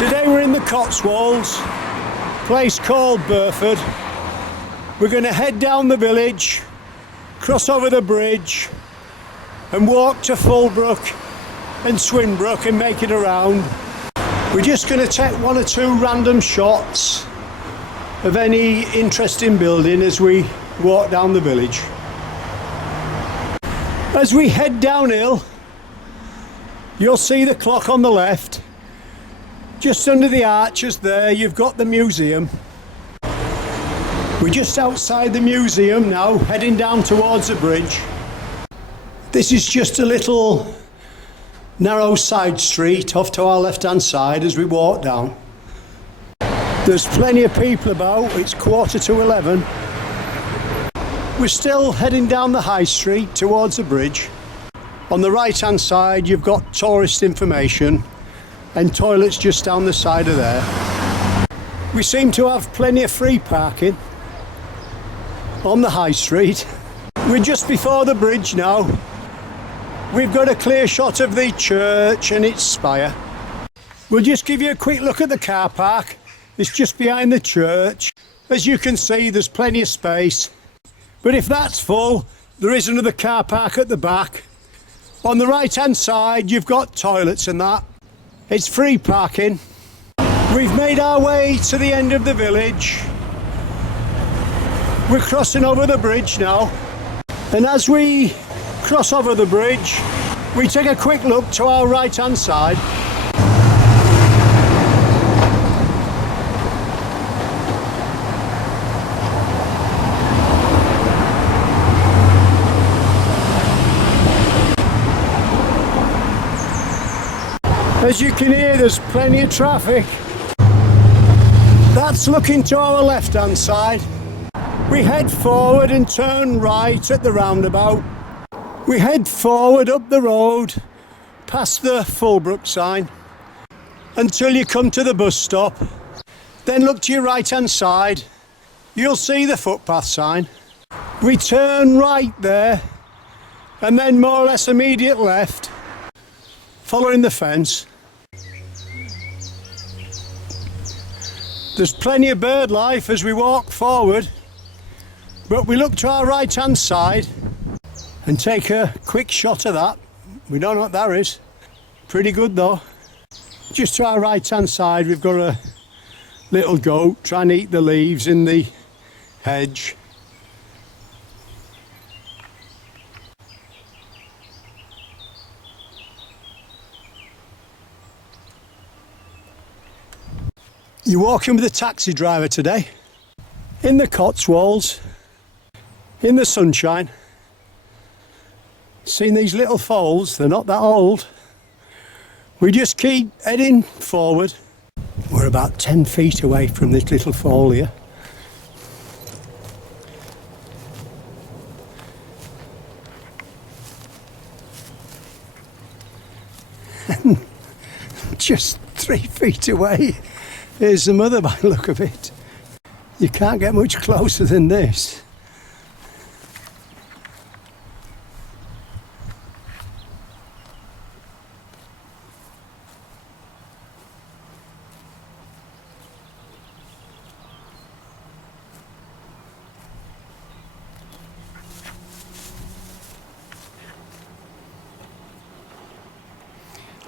Today we're in the Cotswolds, a place called Burford. We're going to head down the village, cross over the bridge and walk to Fulbrook and Swinbrook and make it around. We're just going to take one or two random shots of any interesting building as we walk down the village. As we head downhill, you'll see the clock on the left. Just under the arches there, you've got the museum. We're just outside the museum now, heading down towards the bridge. This is just a little narrow side street off to our left-hand side as we walk down. There's plenty of people about, it's 11:15. We're still heading down the high street towards the bridge. On the right-hand side, you've got tourist information and toilets just down the side of there. We seem to have plenty of free parking on the high street. We're just before the bridge now. We've got a clear shot of the church and its spire. We'll just give you a quick look at the car park. It's just behind the church. As you can see, there's plenty of space. But if that's full, there is another car park at the back. On the right-hand side, you've got toilets and that. It's free parking. We've made our way to the end of the village. We're crossing over the bridge now. And as we cross over the bridge, we take a quick look to our right-hand side. As you can hear, there's plenty of traffic. That's looking to our left-hand side. We head forward and turn right at the roundabout. We head forward up the road, past the Fulbrook sign, until you come to the bus stop. Then look to your right-hand side. You'll see the footpath sign. We turn right there, and then more or less immediate left, following the fence. There's plenty of bird life as we walk forward, but we look to our right-hand side and take a quick shot of that. We don't know what that is. Pretty good though. Just to our right-hand side, we've got a little goat trying to eat the leaves in the hedge. You're walking with a taxi driver today in the Cotswolds, in the sunshine. Seen these little foals, they're not that old. We just keep heading forward. We're about 10 feet away from this little foal here. And just 3 feet away, here's the mother by the look of it. You can't get much closer than this.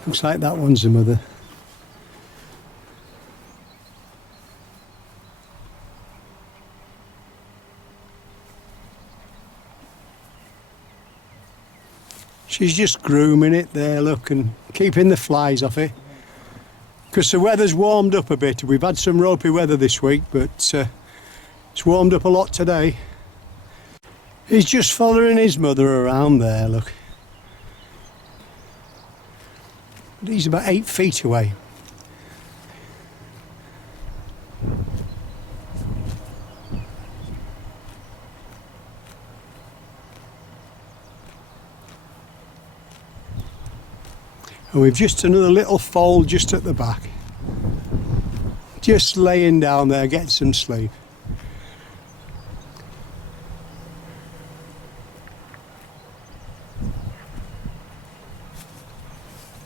Looks like that one's the mother. She's just grooming it there, look, and keeping the flies off it. Because the weather's warmed up a bit. We've had some ropey weather this week, but it's warmed up a lot today. He's just following his mother around there, look. But he's about 8 feet away. And we've just another little foal just at the back. Just laying down there, getting some sleep.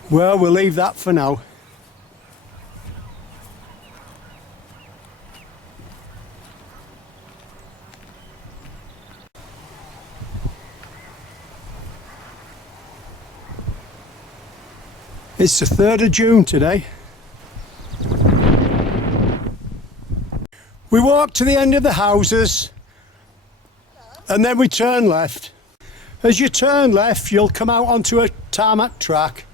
Well, we'll leave that for now. It's the 3rd of June today. We walk to the end of the houses and then we turn left. As you turn left, you'll come out onto a tarmac track.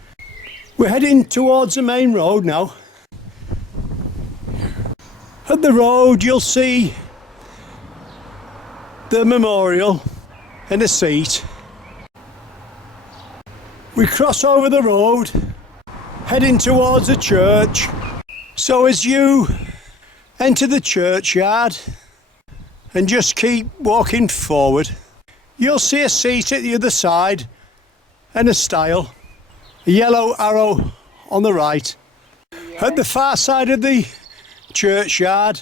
We're heading towards the main road now. At the road you'll see the memorial and a seat. We cross over the road, heading towards the church. So as you enter the churchyard and just keep walking forward, you'll see a seat at the other side and a stile, a yellow arrow on the right. At the far side of the churchyard,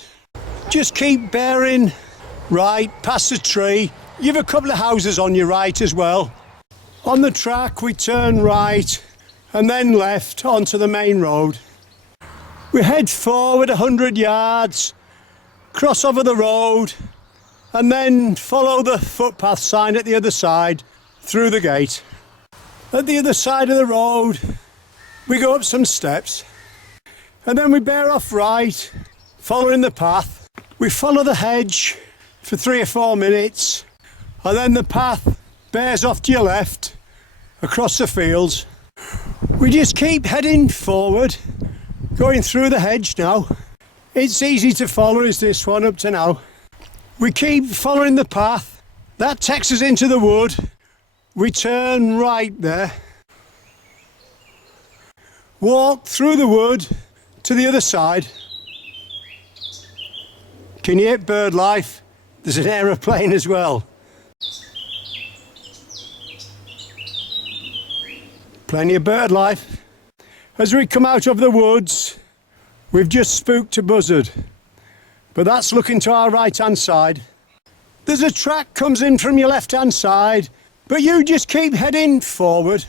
just keep bearing right past the tree. You've a couple of houses on your right as well. On the track we turn right and then left onto the main road. We head forward 100 yards, cross over the road and then follow the footpath sign at the other side through the gate. At the other side of the road we go up some steps and then we bear off right, following the path. We follow the hedge for 3 or 4 minutes and then the path bears off to your left across the fields. We just keep heading forward, going through the hedge now. It's easy to follow as this one up to now. We keep following the path. That takes us into the wood. We turn right there. Walk through the wood to the other side. Can you hear bird life? There's an aeroplane as well. Plenty of bird life. As we come out of the woods, we've just spooked a buzzard, but that's looking to our right hand side. There's a track comes in from your left hand side, but you just keep heading forward.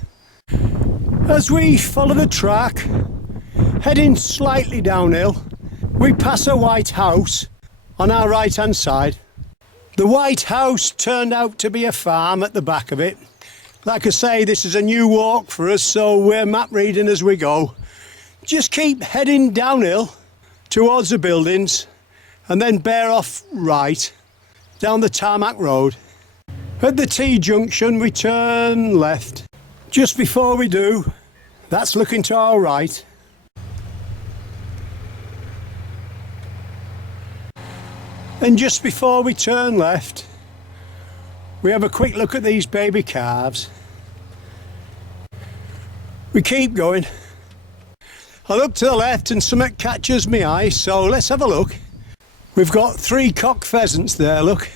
As we follow the track, heading slightly downhill, we pass a white house on our right hand side. The white house turned out to be a farm at the back of it. Like I say, this is a new walk for us, so we're map reading as we go. Just keep heading downhill towards the buildings and then bear off right down the tarmac road. At the T-junction we turn left. Just before we do, that's looking to our right. And just before we turn left, we have a quick look at these baby calves. We keep going. I look to the left and something catches my eye, so let's have a look. We've got 3 cock pheasants there, look.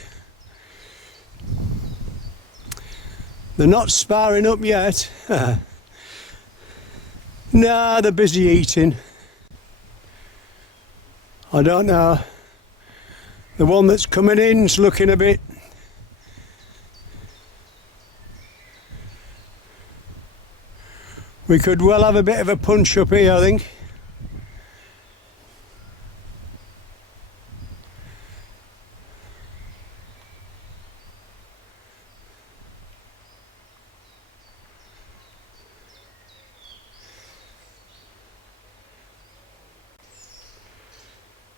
They're not sparring up yet. Nah, they're busy eating. I don't know. The one that's coming in's looking a bit. We could well have a bit of a punch up here, I think.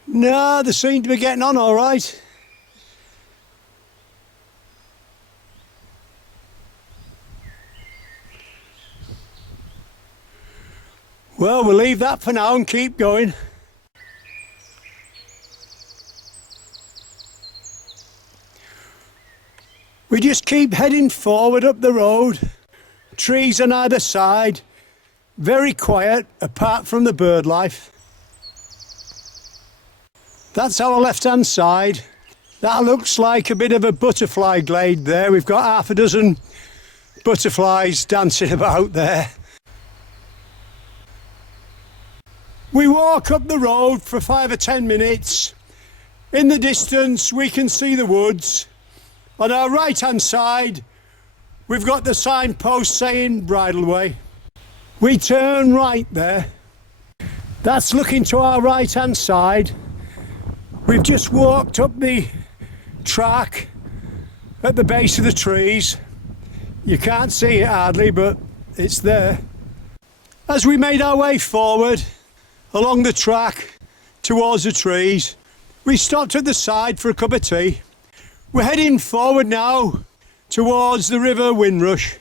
No, they seem to be getting on all right. Well, we'll leave that for now and keep going. We just keep heading forward up the road. Trees on either side. Very quiet, apart from the bird life. That's our left-hand side. That looks like a bit of a butterfly glade there. We've got half a dozen butterflies dancing about there. We walk up the road for 5 or 10 minutes. In the distance we can see the woods. On our right hand side we've got the signpost saying Bridleway. We turn right there. That's looking to our right hand side. We've just walked up the track at the base of the trees. You can't see it hardly, but it's there. As we made our way forward along the track towards the trees, we stopped at the side for a cup of tea. We're heading forward now towards the River Windrush.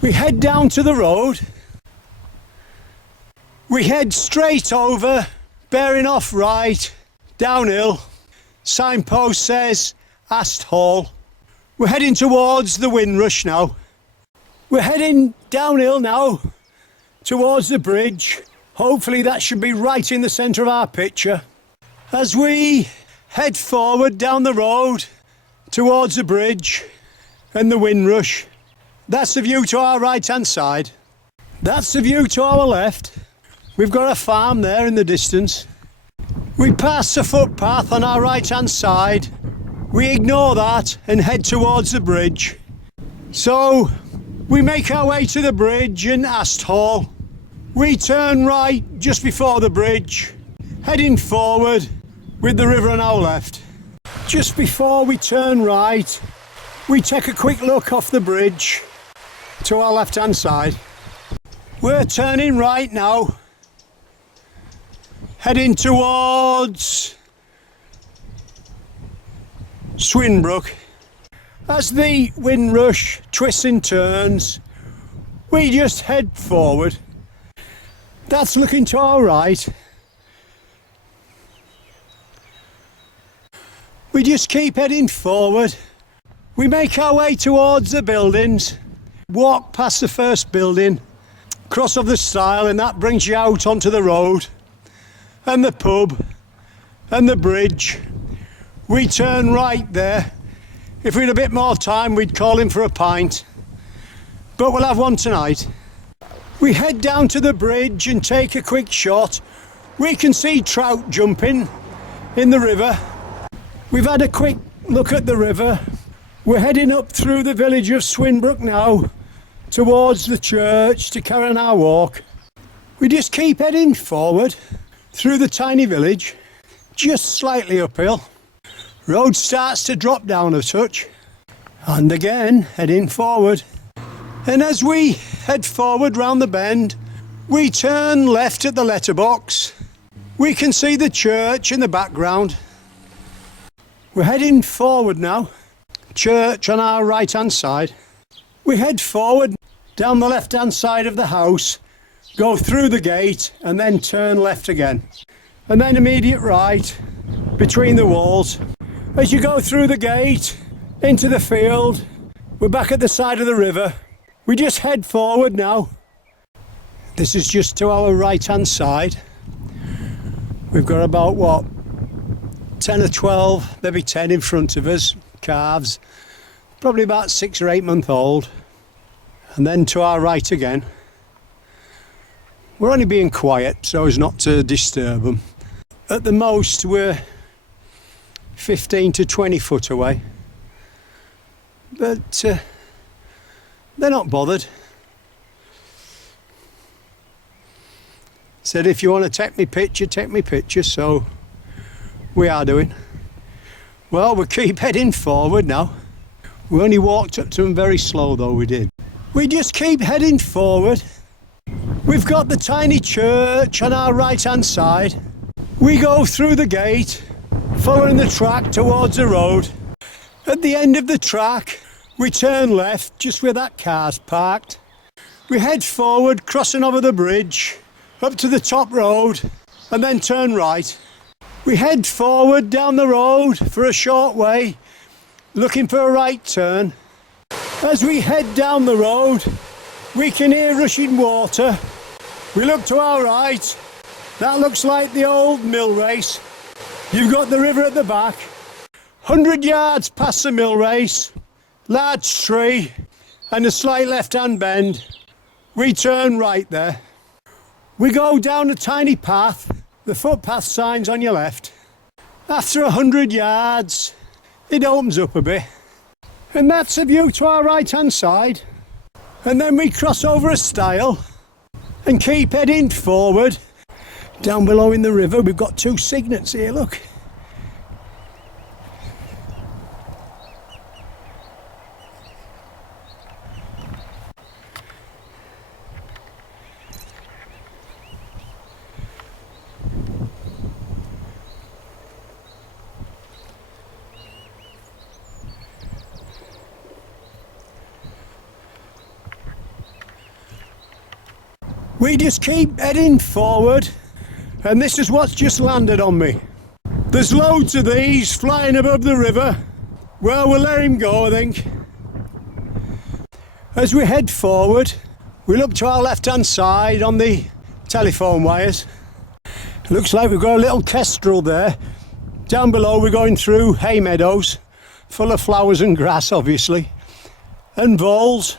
We head down to the road. We head straight over, bearing off right, downhill. Signpost says Ast Hall. We're heading towards the Windrush now. We're heading downhill now towards the bridge. Hopefully that should be right in the centre of our picture. As we head forward down the road towards the bridge and the Windrush, that's the view to our right hand side. That's the view to our left. We've got a farm there in the distance. We pass the footpath on our right hand side. We ignore that and head towards the bridge. So we make our way to the bridge in Ast Hall. We turn right just before the bridge, heading forward with the river on our left. Just before we turn right, we take a quick look off the bridge to our left hand side. We're turning right now, heading towards Swinbrook. As the Windrush twists and turns, we just head forward. That's looking to our right. We just keep heading forward. We make our way towards the buildings, walk past the first building, cross over the stile, and that brings you out onto the road and the pub and the bridge. We turn right there. If we had a bit more time, we'd call in for a pint, but we'll have one tonight. We head down to the bridge and take a quick shot. We can see trout jumping in the river. We've had a quick look at the river. We're heading up through the village of Swinbrook now towards the church to carry on our walk. We just keep heading forward through the tiny village, just slightly uphill. Road starts to drop down a touch, and again heading forward. And as we head forward round the bend, we turn left at the letterbox. We can see the church in the background. We're heading forward now, church on our right hand side. We head forward down the left hand side of the house, go through the gate and then turn left again, and then immediate right between the walls. As you go through the gate into the field, we're back at the side of the river. We just head forward now. This is just to our right hand side. We've got about 10 or 12, maybe 10 in front of us, calves, probably about 6 or 8 months old. And then to our right again. We're only being quiet so as not to disturb them. At the most we're 15 to 20 foot away, but they're not bothered. Said if you want to take me picture, so we are doing. Well, we keep heading forward now. We only walked up to them very slow though, we did. We just keep heading forward. We've got the tiny church on our right hand side. We go through the gate, following the track towards the road. At the end of the track, we turn left just where that car's parked. We head forward, crossing over the bridge, up to the top road, and then turn right. We head forward down the road for a short way, looking for a right turn. As we head down the road, we can hear rushing water. We look to our right. That looks like the old mill race. You've got the river at the back. 100 yards past the mill race, large tree and a slight left-hand bend. We turn right there. We go down a tiny path, the footpath sign's on your left. After 100 yards, it opens up a bit. And that's a view to our right-hand side. And then we cross over a stile and keep heading forward. Down below in the river, we've got 2 cygnets here, look. We just keep heading forward, and this is what's just landed on me. There's loads of these flying above the river. Well, we'll let him go, I think. As we head forward, we look to our left-hand side on the telephone wires. It looks like we've got a little kestrel there. Down below we're going through hay meadows, full of flowers and grass obviously, and voles.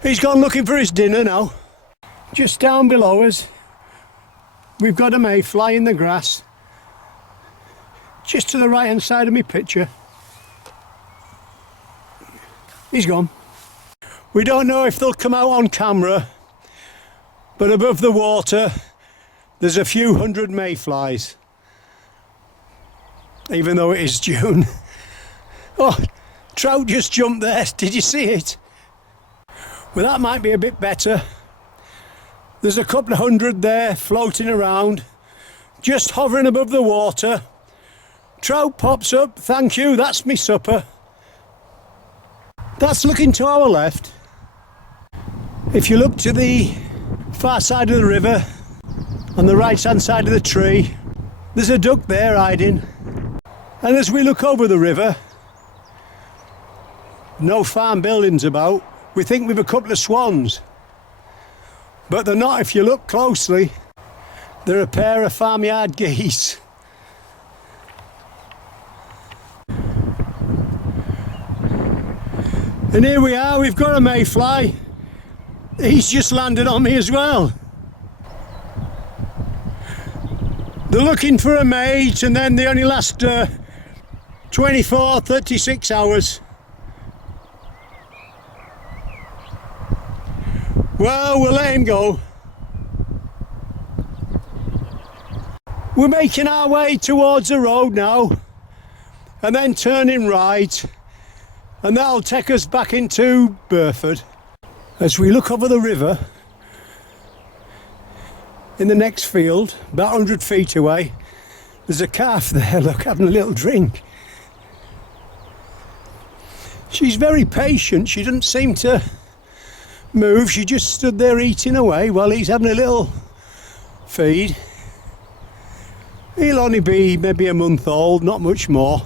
He's gone looking for his dinner now. Just down below us, we've got a mayfly in the grass, just to the right hand side of my picture. He's gone. We don't know if they'll come out on camera, but above the water there's a few hundred mayflies, even though it is June. Oh, trout just jumped there, did you see it? Well, that might be a bit better. There's a couple of hundred there floating around, just hovering above the water. Trout pops up, thank you, that's me supper. That's looking to our left. If you look to the far side of the river, on the right hand side of the tree, there's a duck there hiding. And as we look over the river, no farm buildings about, we think we've a couple of swans. But they're not if you look closely. They're a pair of farmyard geese. And here we are, we've got a mayfly. He's just landed on me as well. They're looking for a mate, and then they only last 24, 36 hours. Well, we'll let him go. We're making our way towards the road now, and then turning right, and that'll take us back into Burford. As we look over the river, in the next field, about 100 feet away, there's a calf there, look, having a little drink. She's very patient, she doesn't seem to move, she just stood there eating away while he's having a little feed. He'll only be maybe a month old, not much more.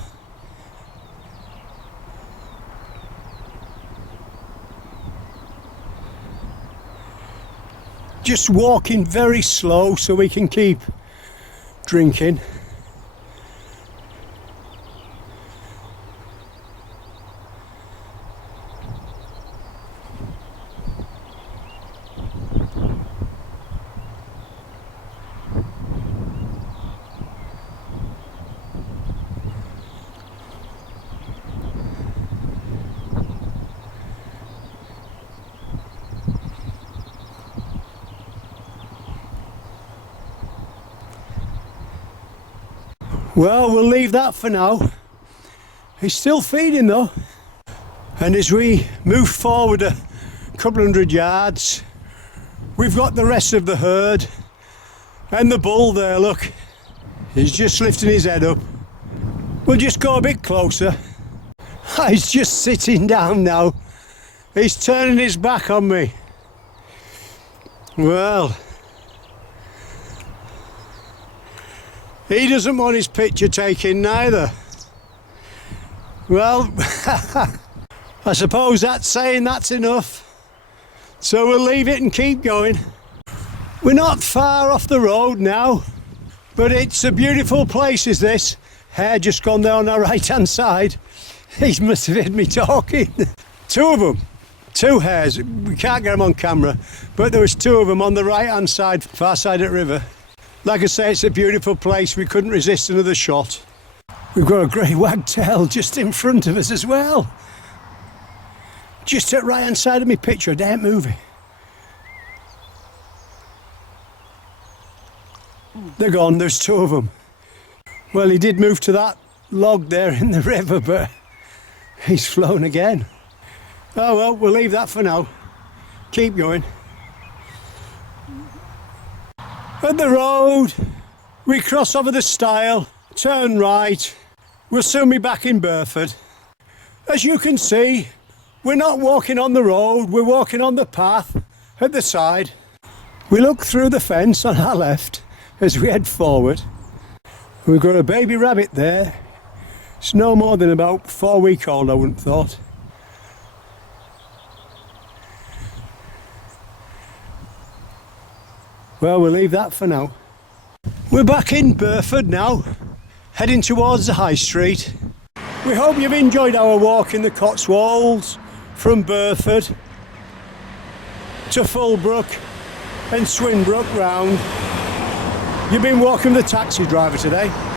Just walking very slow so we can keep drinking. Well, we'll leave that for now. He's still feeding though. And as we move forward a couple hundred yards, we've got the rest of the herd. And the bull there, look. He's just lifting his head up. We'll just go a bit closer. He's just sitting down now. He's turning his back on me. Well, he doesn't want his picture taken neither. Well, I suppose that's saying that's enough. So we'll leave it and keep going. We're not far off the road now, but it's a beautiful place, is this. Hare just gone there on our right hand side. He must have heard me talking. Two of them, two hares. We can't get them on camera, but there was two of them on the right hand side, far side of the river. Like I say, it's a beautiful place. We couldn't resist another shot. We've got a grey wagtail just in front of us as well. Just at right hand side of my picture, I ain't moving. They're gone, there's two of them. Well, he did move to that log there in the river, but he's flown again. Oh well, we'll leave that for now. Keep going. At the road, we cross over the stile, turn right, we'll soon be back in Burford. As you can see, we're not walking on the road, we're walking on the path, at the side. We look through the fence on our left as we head forward. We've got a baby rabbit there. It's no more than about 4 weeks old, I wouldn't have thought. Well, we'll leave that for now. We're back in Burford now, heading towards the high street. We hope you've enjoyed our walk in the Cotswolds from Burford to Fulbrook and Swinbrook round. You've been walking with the taxi driver today.